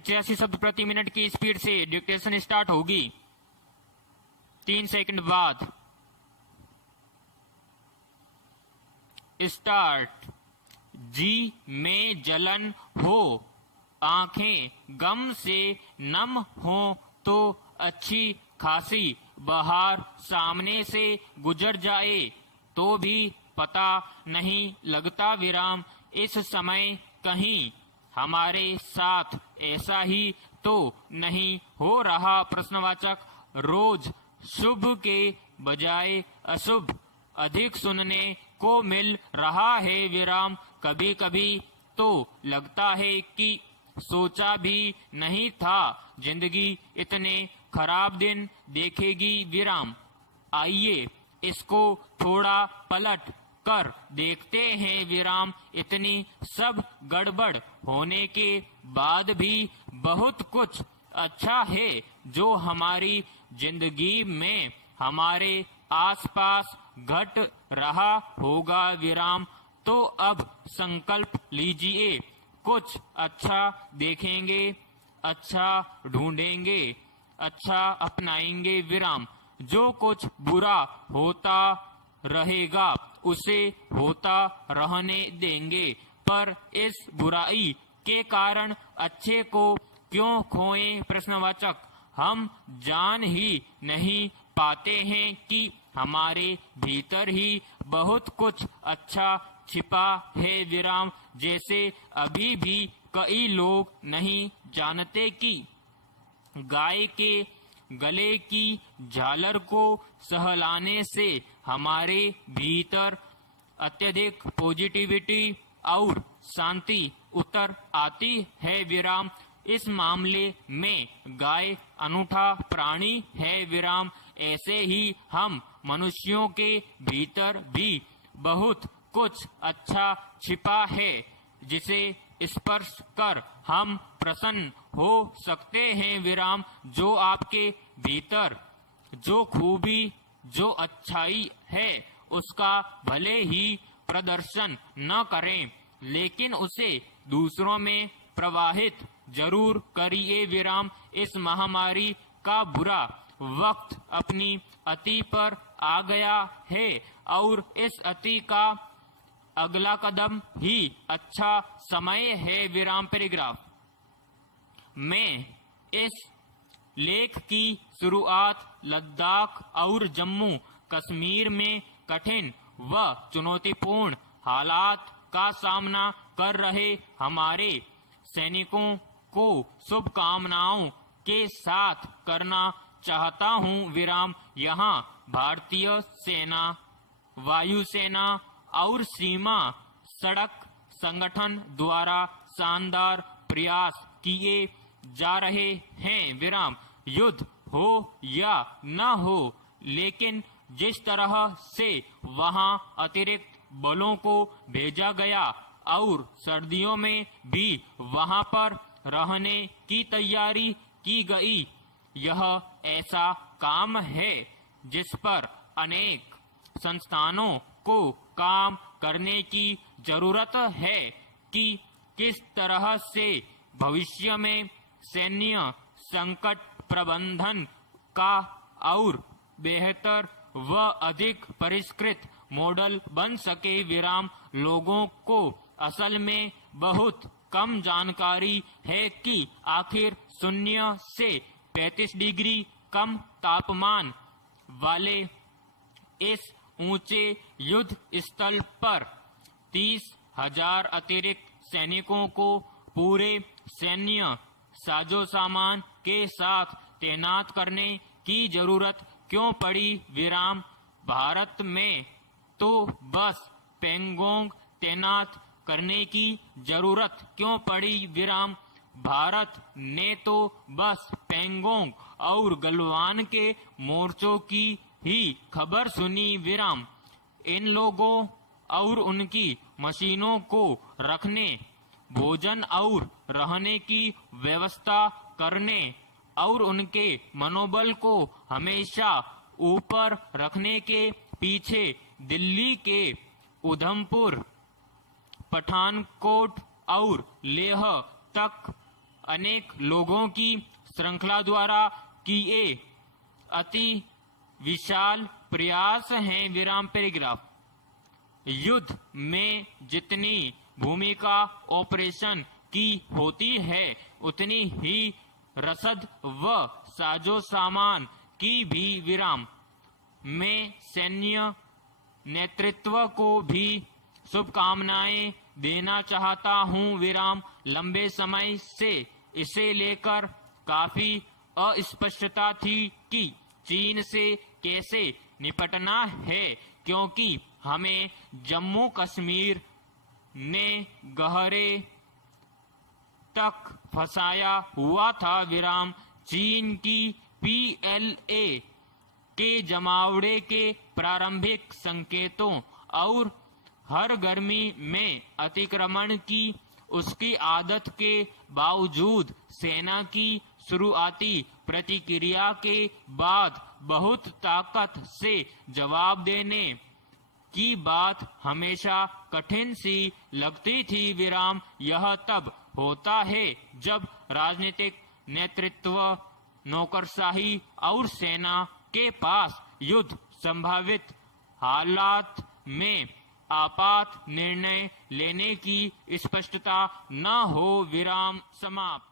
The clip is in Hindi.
85 शब्द प्रति मिनट की स्पीड से डिक्टेशन स्टार्ट होगी। 3 सेकंड बाद स्टार्ट। जी में जलन हो, आंखें गम से नम हो तो अच्छी खासी बहार सामने से गुजर जाए तो भी पता नहीं लगता विराम। इस समय कहीं हमारे साथ ऐसा ही तो नहीं हो रहा? प्रश्नवाचक। रोज शुभ के बजाय अशुभ अधिक सुनने को मिल रहा है विराम। कभी कभी तो लगता है कि सोचा भी नहीं था जिंदगी इतने खराब दिन देखेगी विराम। आइए इसको थोड़ा पलट कर देखते हैं विराम। इतनी सब गड़बड़ होने के बाद भी बहुत कुछ अच्छा है जो हमारी जिंदगी में हमारे आसपास घट रहा होगा विराम। तो अब संकल्प लीजिए, कुछ अच्छा देखेंगे, अच्छा ढूंढेंगे, अच्छा अपनाएंगे विराम। जो कुछ बुरा होता रहेगा उसे होता रहने देंगे, पर इस बुराई के कारण अच्छे को क्यों खोएं? प्रश्नवाचक। हम जान ही नहीं पाते हैं कि हमारे भीतर ही बहुत कुछ अच्छा छिपा है विराम। जैसे अभी भी कई लोग नहीं जानते कि गाय के गले की झालर को सहलाने से हमारे भीतर अत्यधिक पॉजिटिविटी और शांति उतर आती है विराम। इस मामले में गाय अनूठा प्राणी है विराम। ऐसे ही हम मनुष्यों के भीतर भी बहुत कुछ अच्छा छिपा है जिसे स्पर्श कर हम प्रसन्न हो सकते हैं विराम। जो आपके भीतर जो खूबी जो अच्छाई है उसका भले ही प्रदर्शन न करें, लेकिन उसे दूसरों में प्रवाहित जरूर करिए विराम। इस महामारी का बुरा वक्त अपनी अति पर आ गया है और इस अति का अगला कदम ही अच्छा समय है विराम। पैराग्राफ में इस लेख की शुरुआत लद्दाख और जम्मू कश्मीर में कठिन व चुनौतीपूर्ण हालात का सामना कर रहे हमारे सैनिकों को शुभकामनाओं के साथ करना चाहता हूं विराम। यहाँ भारतीय सेना, वायुसेना और सीमा सड़क संगठन द्वारा शानदार प्रयास किए जा रहे हैं विराम। युद्ध हो या न हो, लेकिन जिस तरह से वहां अतिरिक्त बलों को भेजा गया और सर्दियों में भी वहां पर रहने की तैयारी की गई, यह ऐसा काम है जिस पर अनेक संस्थानों को काम करने की जरूरत है कि किस तरह से भविष्य में सैन्य संकट प्रबंधन का और बेहतर व अधिक परिष्कृत मॉडल बन सके विराम। लोगों को असल में बहुत कम जानकारी है कि आखिर 0 से 35 डिग्री कम तापमान वाले इस ऊंचे युद्ध स्थल पर 30,000 अतिरिक्त सैनिकों को पूरे सैन्य साजो सामान के साथ तैनात करने की जरूरत क्यों पड़ी विराम। भारत में तो बस पेंगोंग तैनात करने की जरूरत क्यों पड़ी विराम। भारत ने तो बस पेंगोंग और गलवान के मोर्चों की ही खबर सुनी विराम। इन लोगों और उनकी मशीनों को रखने, भोजन और रहने की व्यवस्था करने और उनके मनोबल को हमेशा ऊपर रखने के पीछे दिल्ली के उधमपुर, पठानकोट और लेह तक अनेक लोगों की श्रृंखला द्वारा किए अति विशाल प्रयास हैं। विराम पैराग्राफ। युद्ध में जितनी भूमिका ऑपरेशन की होती है उतनी ही रसद व साजो सामान की भी। विराम। मैं सैन्य नेतृत्व को भी शुभकामनाएं देना चाहता हूं। विराम। लंबे समय से इसे लेकर काफी अस्पष्टता थी कि चीन से कैसे निपटना है, क्योंकि हमें जम्मू कश्मीर ने गहरे तक फंसाया हुआ था। विराम। चीन की PLA के जमावड़े के प्रारंभिक संकेतों और हर गर्मी में अतिक्रमण की उसकी आदत के बावजूद सेना की शुरुआती प्रतिक्रिया के बाद बहुत ताकत से जवाब देने की बात हमेशा कठिन सी लगती थी। विराम। यह तब होता है जब राजनीतिक नेतृत्व, नौकरशाही और सेना के पास युद्ध संभावित हालात में आपात निर्णय लेने की स्पष्टता न हो। विराम समाप्त।